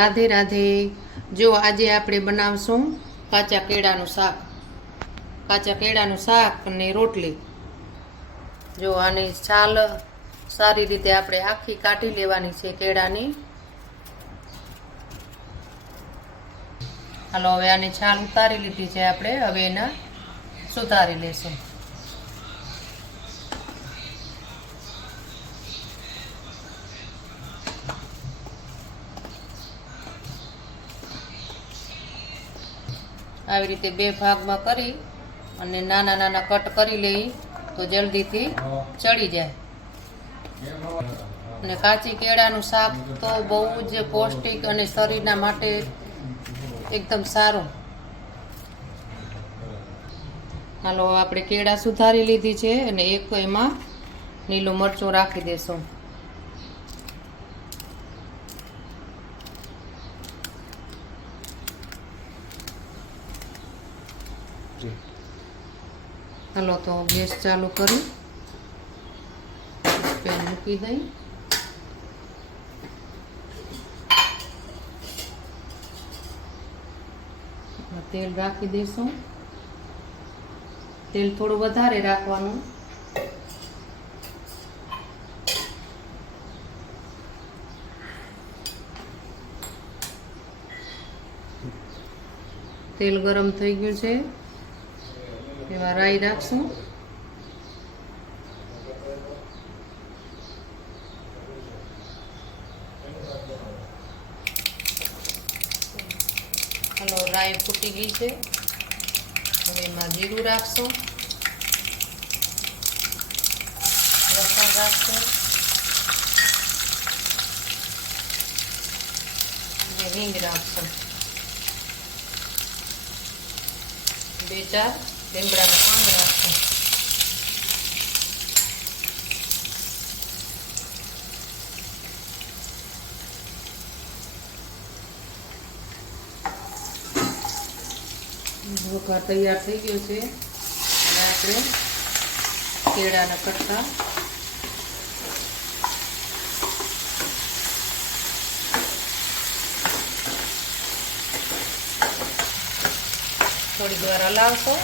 રાધે રાધે. જો આજે આપણે બનાવશું કાચા કેળાનું શાક. કાચા કેળાનું શાક અને રોટલી. જો આની છાલ સારી રીતે આપણે આખી કાઢી લેવાની છે કેળાની. હાલો, હવે આની છાલ ઉતારી લીધી છે આપણે. હવે એના સુધારી લેશું. આવી રીતે બે ભાગમાં કરી અને નાના નાના કટ કરી લઈ તો જલ્દીથી ચડી જાય. અને કાચી કેળાનું શાક તો બહુ જ પૌષ્ટિક અને શરીરના માટે એકદમ સારું. હાલો, આપણે કેળા સુધારી લીધી છે અને એક એમાં લીલું મરચું રાખી દેશું. હાલો, તો ગેસ ચાલુ કરી. પેન મૂકી દઈ. તેલ રાખી દઈશું. તેલ થોડું વધારે રાખવાનું. તેલ ગરમ થઈ ગયું છે. એમાં રાઈ રાખશું. હલો, રાઈ ફૂટી ગઈ છે. હવે એમાં જીરું રાખશું. લસણ રાખશું. અને હિંગ રાખશું. બે, ચાર. લીમડાના પાંદ રાખશું વઘાર તૈયાર થઈ ગયો છે. અને આપણે કેળાના કટકા. થોડીક વાર હલાવશો.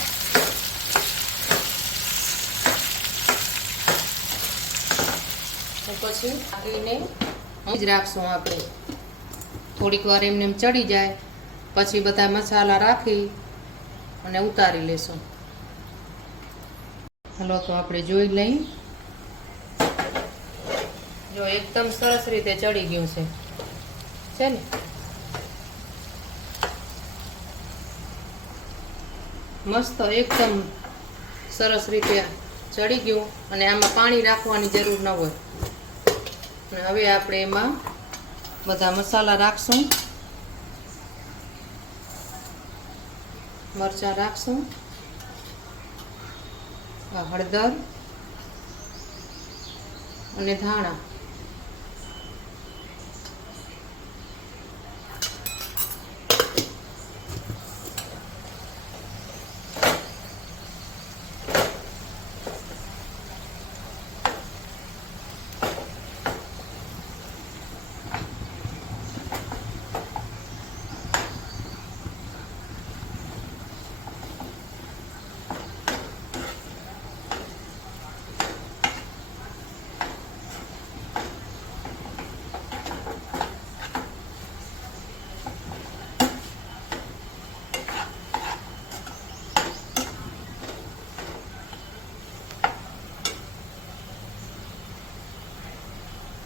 તો પછી આગળને જ રાખશું આપણે. થોડીક વાર એમને એમ ચડી જાય, પછી બધા મસાલા રાખી અને ઉતારી લેશું. હલો, તો આપણે જોઈ લઈ. જો એકદમ સરસ રીતે ચડી ગયું છે. છે ને? મસ્ત, એકદમ સરસ રીતે ચડી ગયું અને આમાં પાણી રાખવાની જરૂર ન હોય. હવે આપણે એમાં બધા મસાલા રાખશું. મરચાં રાખશું. હળદર અને ધાણા.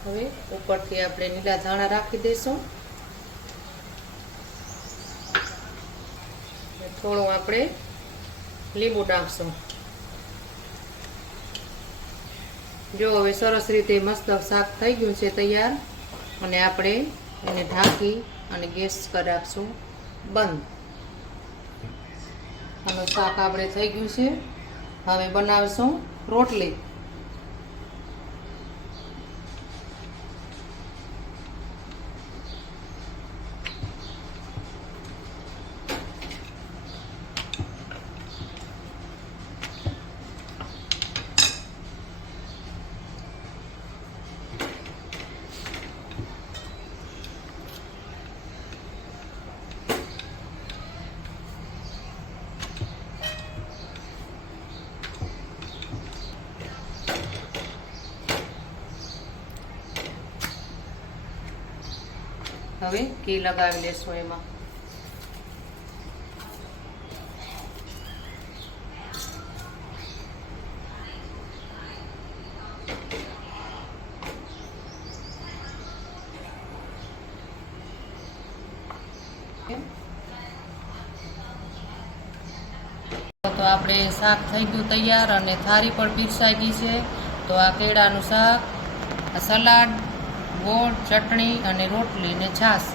હવે ઉપરથી આપણે લીલા ધાણા રાખી દઈશું. થોડું આપણે લીંબુ નાખશું જો હવે સરસ રીતે મસ્ત શાક થઈ ગયું છે તૈયાર, અને આપણે એને ઢાંકી અને ગેસ કરી રાખશું બંધ. અને શાક આપણે થઈ ગયું છે. હવે બનાવશું રોટલી. હવે ઘી લગાવી લેશું એમાં. તો આપણે શાક થઈ ગયું તૈયાર અને થાળી પણ પીરસાઈ ગઈ છે. તો આ કેળાનું શાક સલાડ ગોળ ચટણી અને રોટલી ને છાશ.